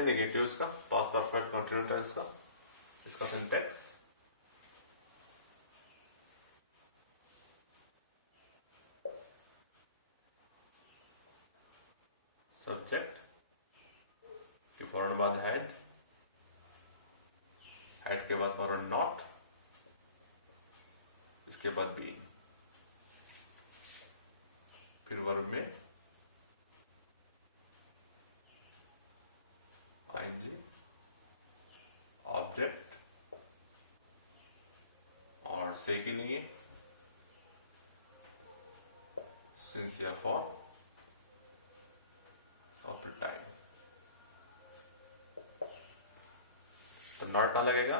हैं नेगेटिव्स का, past perfect continuous tense का, इसका सिंटेक्स। सब्जेक्ट के फौरन बाद हैड, हैड के बाद फौरन नॉट, इसके बाद बी, फिर वर्ब में आईएनजी, ऑब्जेक्ट और से के लिए सिंस या फॉर और फिर टाइम। तो नॉट कहां लगेगा?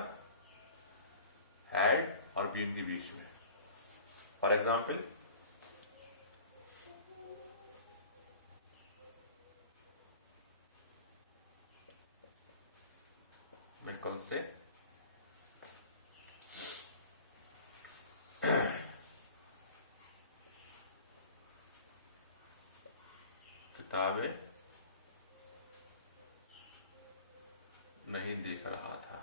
हैड और बीन के बीच में। फॉर एग्जाम्पल, मैं कल से किताबें नहीं देख रहा था।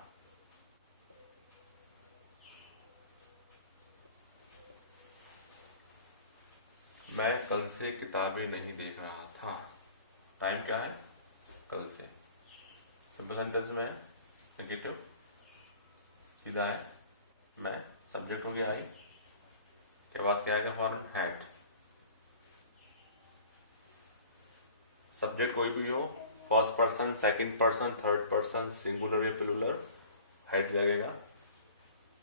मैं कल से किताबें नहीं देख रहा था। टाइम क्या है? कल से। सिंपल सेंटेंस में नेगेटिव सीधा है, मैं सब्जेक्ट हो गया आई, के बाद क्या आएगा? Form had. सब्जेक्ट कोई भी हो, first person, second person, third person, singular या प्लूरल, हैड लगेगा।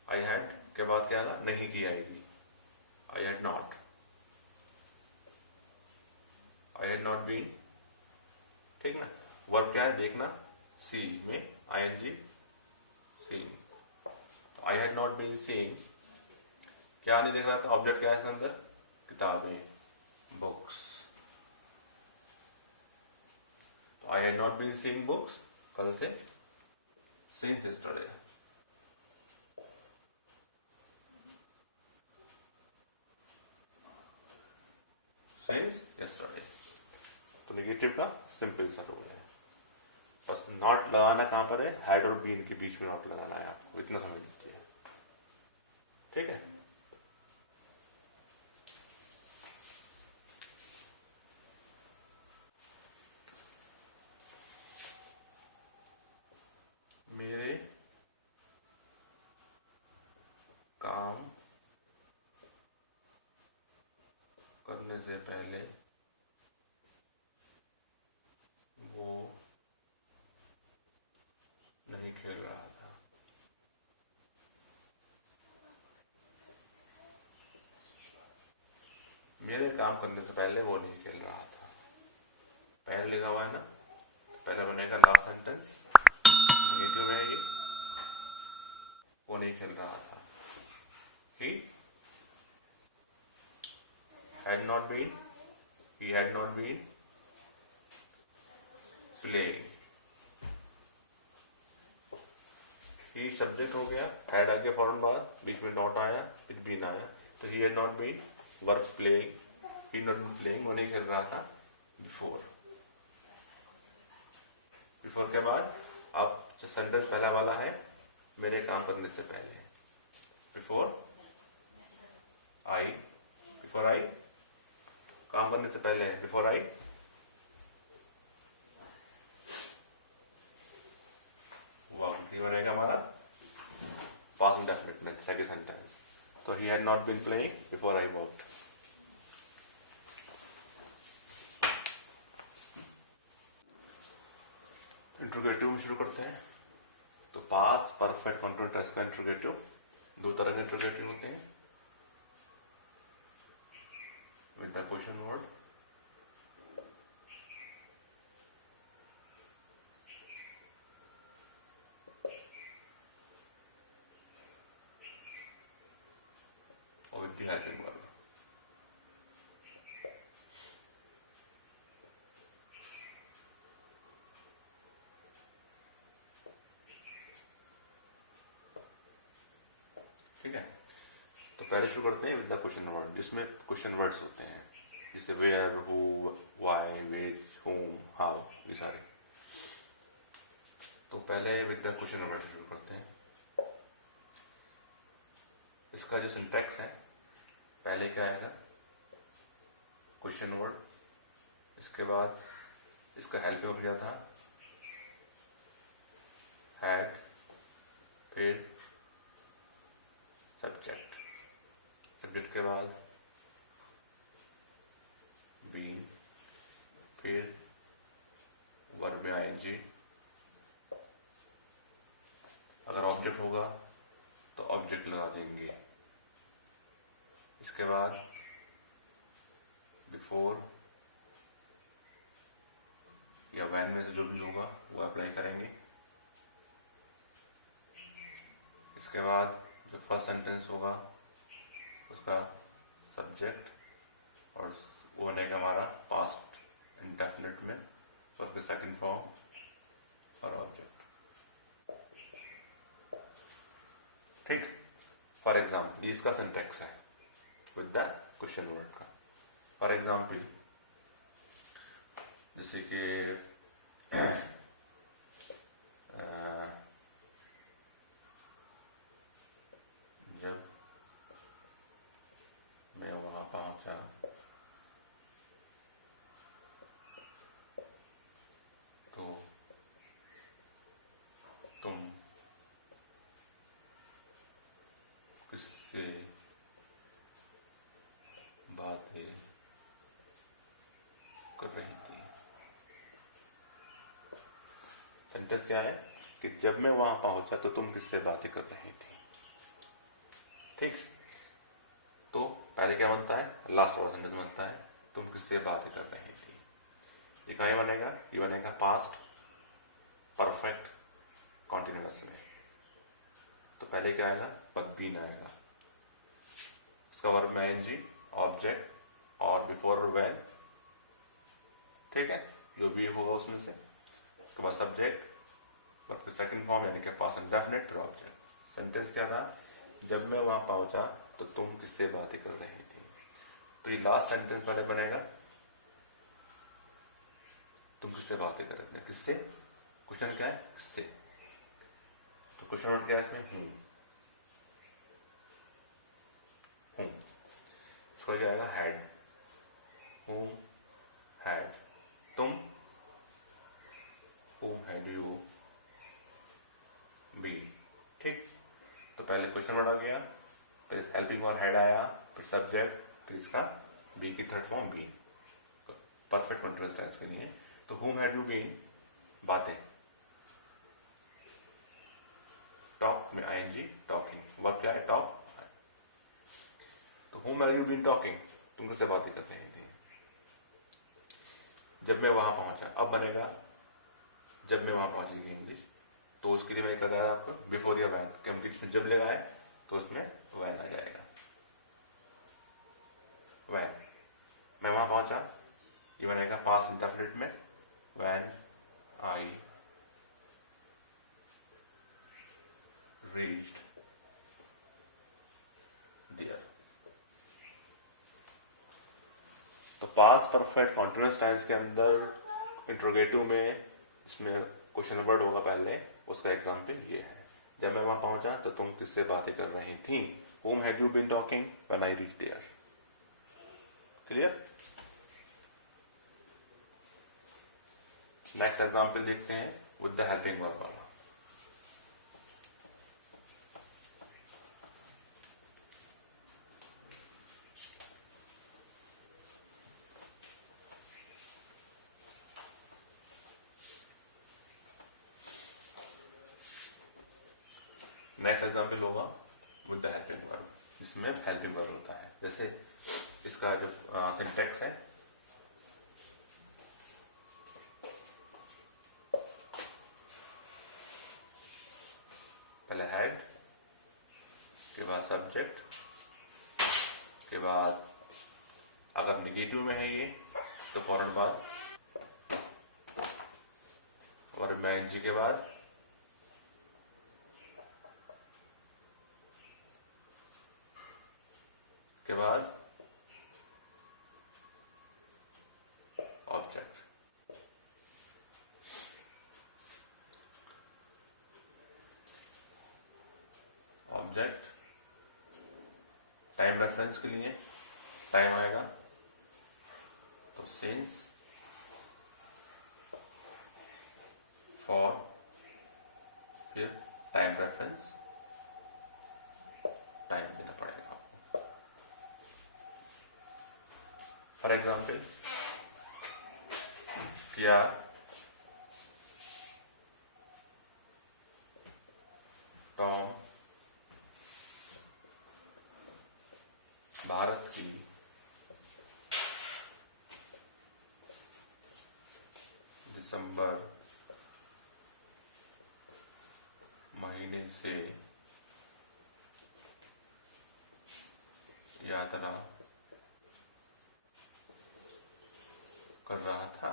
आई हैड के बाद क्या आएगा? नहीं की आएगी, I had not, I had not been. ठीक ना? वर्ब क्या है? देखना, सी में आईएनजी, सीइंग। तो I had not been seeing, क्या नहीं देख रहा था? ऑब्जेक्ट क्या है इसके अंदर? किताबें, बुक्स। तो I had not been seeing books कल से, सिंस यस्टरडे। Since yesterday. तो नेगेटिव का सिंपल सा रूल है, बस नॉट लगाना कहां पर है? हैड और बीन के बीच में नॉट लगाना है आपको, इतना समझ लीजिए। ठीक है? मेरे काम करने से पहले वो नहीं खेल रहा था। मेरे काम करने से पहले वो नहीं खेल रहा था। पहले लिखा हुआ है ना, तो पहले बनेगा लास्ट सेंटेंस, नेगेटिव है ये, वो नहीं खेल रहा था। He had not been, he had not been playing. He subject हो गया, had आ गया फौरन बाद, बीच में नॉट आया, फिर बीन आया, तो he had not been, verb playing, he not been playing, वो नहीं खेल रहा था before। before के बाद अब जो सेंटेंस पहला वाला है, मेरे काम करने से पहले, before I काम करने से पहले है, बिफोर आई। ये बनेगा हमारा पास्ट इंडेफिनिट में सेकंड सेंटेंस। तो he had not been playing before I worked. Interrogative में शुरू करते हैं। तो पास्ट परफेक्ट कंट्रोल टेस्ट का इंट्रोगेटिव, दो तरह के इंट्रोगेटिव होते हैं, with the question word or with the helping verb। ठीक है? तो पहले शुरू करते हैं विद द क्वेश्चन वर्ड, जिसमें क्वेश्चन वर्ड्स होते हैं, जैसे where, who, why, which, whom, how, ये सारे। पहले विद द क्वेश्चन वर्ड शुरू करते हैं। इसका जो सिंटैक्स है, पहले क्या आएगा, क्वेश्चन वर्ड, इसके बाद इसका हेल्पिंग वर्ब क्या था, हैड, फिर सब्जेक्ट, सब्जेक्ट के बाद बीन, फिर वर्ब में आईएनजी, अगर ऑब्जेक्ट होगा तो ऑब्जेक्ट लगा देंगे, इसके बाद बिफोर या व्हेन में से जो भी होगा वो अप्लाई करेंगे। इसके बाद जो फर्स्ट सेंटेंस होगा उसका सब्जेक्ट और वो बनेगा हमारा पास्ट इंडेफिनिट में, और उसके सेकंड फॉर्म और ऑब्जेक्ट। ठीक, फॉर एग्जाम्पल इसका सिंटैक्स है विद द क्वेश्चन वर्ड का। फॉर एग्जाम्पल जैसे कि जब मैं वहां पहुंचा तो तुम किससे बातें कर रही थी। सेंटेंस क्या है कि जब मैं वहां पहुंचा तो तुम किससे बातें कर रही थी। ठीक, तो पहले क्या बनता है, लास्ट वाला सेंटेंस बनता है तुम किससे बातें कर रही थी। ये क्या बनेगा, ये बनेगा पास्ट परफेक्ट कॉन्टिन्यूअस में। तो पहले क्या आएगा, बट बीन आएगा, उसका वर्ब में आईएनजी, ऑब्जेक्ट और बिफोर और व्हेन। ठीक है, जो भी होगा उसमें से, उसके बाद सब्जेक्ट, वर्ब के सेकंड फॉर्म यानी कि पास्ट इंडेफिनिट, फिर ऑब्जेक्ट। सेंटेंस क्या था, जब मैं वहां पहुंचा तो तुम किससे बातें कर रही थी। तो ये लास्ट सेंटेंस पहले बनेगा, तुम किससे बातें कर रहे थे, किससे, क्वेश्चन क्या है, किससे। तो क्वेश्चन वर्ड क्या है इसमें, हूं, उसका क्या आएगा, हैड, हूं हैड, तुम whom had you been। ठीक, तो पहले क्वेश्चन वर्ड आ गया, फिर हेल्पिंग वर्ब हैड आया, फिर सब्जेक्ट, फिर इसका बी की third form be, perfect continuous tense के लिए। तो whom had you been, बातें, टॉक में आईएनजी, टॉकिंग, वर्ब क्या है, टॉक। तो whom have you been talking, तुम किससे बातें कर रही थी। जब मैं वहां पहुंचा, अब बनेगा जब मैं वहां पहुंचेगी इंग्लिश, तो उसके लिए मैं बताया आपको बिफोर या व्हेन, क्योंकि इसमें जब लगाए तो उसमें व्हेन आ जाएगा। व्हेन, मैं वहां पहुंचा, ये बनेगा पास्ट इंडेफिनिट में, व्हेन आई रीच्ड देयर। तो पास्ट परफेक्ट कॉन्टिन्यूअस टेंस के अंदर इंट्रोगेटिव में इसमें क्वेश्चन वर्ड होगा पहले, उसका एग्जाम्पल ये है, जब मैं वहां पहुंचा तो तुम किससे बातें कर रही थी। Whom had you been talking when I reached there? Clear. Next example देखते हैं विद द हेल्पिंग वर्ब वाला। नेक्स्ट एग्जाम्पल होगा विद द हेल्पिंग वर्ब, इसमें हेल्पिंग वर्ब होता है। जैसे इसका जो सिंटैक्स है, पहले हैड के बाद सब्जेक्ट के बाद अगर निगेटिव में है ये तो फौरन बाद वर्ब में आईएनजी के बाद ऑब्जेक्ट। सेंटेंस के लिए टाइम आएगा, तो सिंस फॉर, फिर टाइम रेफरेंस, टाइम देना पड़ेगा। फॉर एग्जाम्पल, क्या टॉम भारत की दिसंबर महीने से यात्रा कर रहा था?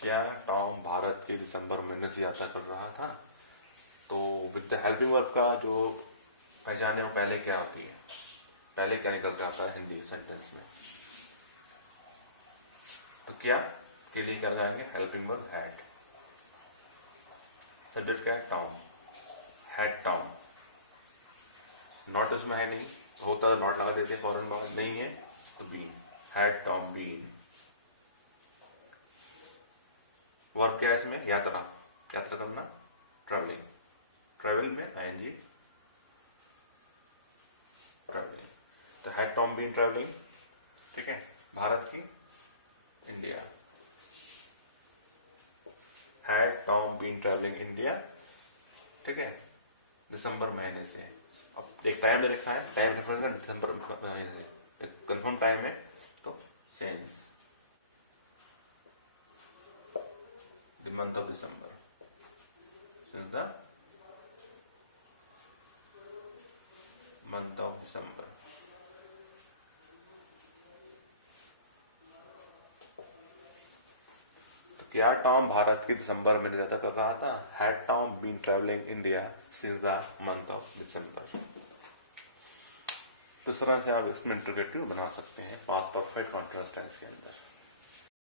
क्या टॉम भारत के दिसंबर महीने से यात्रा कर रहा था? तो विद द हेल्पिंग वर्ब का जो पहचान है वो पहले क्या होती है, पहले क्या निकल के आता है हिंदी सेंटेंस में? तो क्या के लिए क्या लगाएंगे? Helping verb had. सब्जेक्ट क्या है? Tom, had Tom. नॉट उसमें है नहीं, होता तो नॉट लगा देते फौरन बात, नहीं है तो been, had Tom been. Verb क्या है इसमें? यात्रा, यात्रा करना, ट्रेवलिंग, ट्रेवल में आईएनजी, ट्रेवलिंग। तो हैड टॉम बीन ट्रेवलिंग, ठीक है, भारत की, India, had Tom been travelling India, ठीक है, दिसंबर महीने से। अब एक टाइम दे रखा है, टाइम रेफरेंस है दिसंबर महीने से, कंफर्म टाइम है, तो since the month of December, since the month of दिसंबर। क्या टॉम भारत के दिसंबर में यात्रा कर रहा था? Had Tom been travelling India since the month of December. तो इस तरह से आप इसमें इंटरोगेटिव बना सकते हैं पास्ट परफेक्ट कॉन्ट्रास्ट टेंस के अंदर।